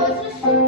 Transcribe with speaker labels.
Speaker 1: 我只是